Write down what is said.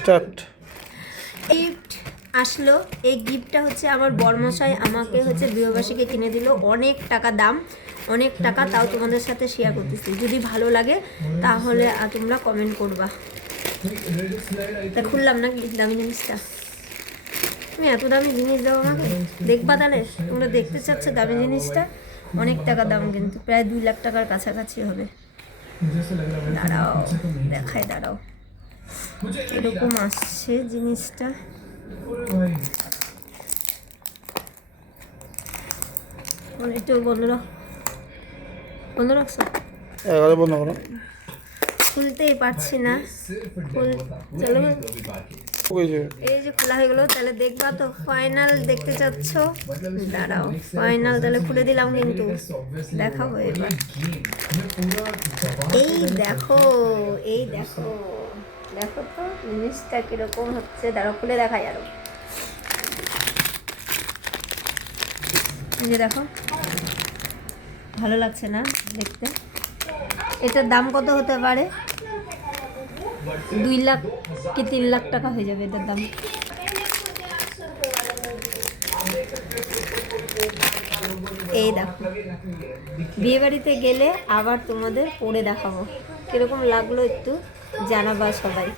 Start gift আসলো। এই গিফটটা হচ্ছে আমার বর্মশাই আমাকে হচ্ছে বিবাহবাসীকে কিনে দিল। অনেক টাকা দাম, অনেক টাকা, তাও তোমাদের সাথে শেয়ার করতেছি। যদি ভালো লাগে, তাহলে তোমরা কমেন্ট করবা। তা খুললাম না দামি জিনিসটা। তুমি এত দামি জিনিস দাও আমাকে? দেখবা তাহলে? তোমরা দেখতে চাচ্ছ দামি জিনিসটা? অনেক টাকা দাম কিন্তু। প্রায় দুই লাখ টাকার কাছাকাছি হবে। দাঁড়াও, দেখায়, দাঁড়াও। এরকম আসছে জিনিসটা। বন্ধ রাখ বন্ধ রাখছো এগারো বন্ধ করো খুলতেই পারছি না। চলো। এই যে খোলা হয়ে গেলো তাহলে দেখবা তো ফাইনাল দেখতে চাচ্ছ। দাঁড়াও ফাইনাল তাহলে খুলে দিলাম কিন্তু। দেখাবো এবার। এই দেখো এই দেখো। দেখো তো, জিনিসটা কীরকম হচ্ছে, দাঁড়ো, খুলে দেখাই আরও। যে দেখো, ভালো লাগছে না দেখতে? এটার দাম কত হতে পারে? দুই লাখ কি তিন লাখ টাকা হয়ে যাবে এটার দাম? এই দেখো। বিয়ে বাড়িতে গেলে আবার তোমাদের পরে দেখাবো। কীরকম লাগল একটু জানাবা সবাই।